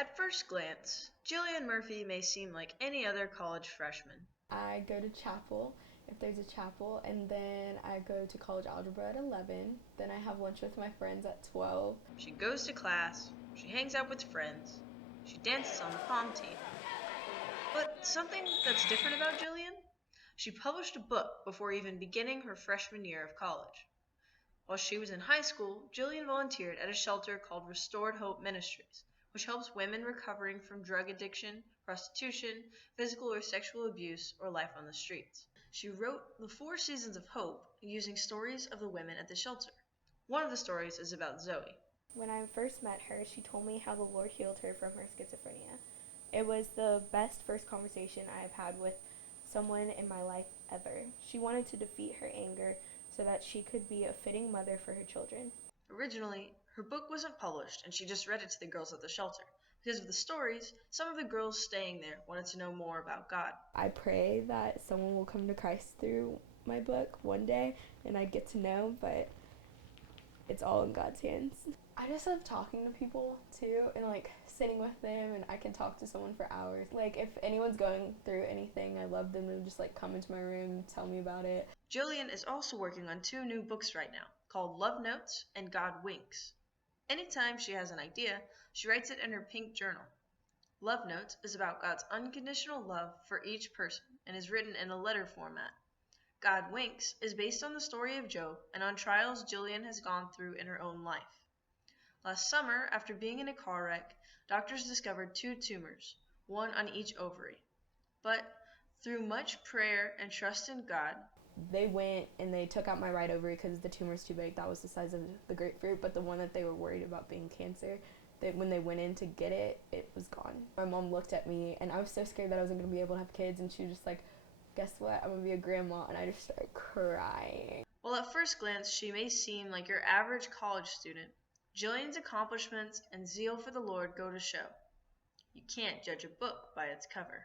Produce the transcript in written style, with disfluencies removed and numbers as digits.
At first glance, Jillian Murphy may seem like any other college freshman. I go to chapel if there's a chapel, and then I go to college algebra at 11. Then I have lunch with my friends at 12. She goes to class, she hangs out with friends, she dances on the pom team. But something that's different about Jillian? She published a book before even beginning her freshman year of college. While she was in high school, Jillian volunteered at a shelter called Restored Hope Ministries, which helps women recovering from drug addiction, prostitution, physical or sexual abuse, or life on the streets. She wrote The Four Seasons of Hope using stories of the women at the shelter. One of the stories is about Zoe. When I first met her, she told me how the Lord healed her from her schizophrenia. It was the best first conversation I have had with someone in my life ever. She wanted to defeat her anger so that she could be a fitting mother for her children. Originally, her book wasn't published and she just read it to the girls at the shelter. Because of the stories, some of the girls staying there wanted to know more about God. I pray that someone will come to Christ through my book one day and I get to know, but it's all in God's hands. I just love talking to people too, and like sitting with them, and I can talk to someone for hours. Like if anyone's going through anything, I love them to just like come into my room and tell me about it. Jillian is also working on two new books right now, called Love Notes and God Winks. Anytime she has an idea, she writes it in her pink journal. Love Notes is about God's unconditional love for each person and is written in a letter format. God Winks is based on the story of Job and on trials Jillian has gone through in her own life. Last summer, after being in a car wreck, doctors discovered two tumors, one on each ovary. But through much prayer and trust in God, They went and they took out my right ovary because the tumor's too big. That was the size of the grapefruit, but the one that they were worried about being cancer, when they went in to get it, it was gone. My mom looked at me, and I was so scared that I wasn't going to be able to have kids, and she was just like, guess what, I'm going to be a grandma, and I just started crying. while at first glance she may seem like your average college student, Jillian's accomplishments and zeal for the Lord go to show. You can't judge a book by its cover.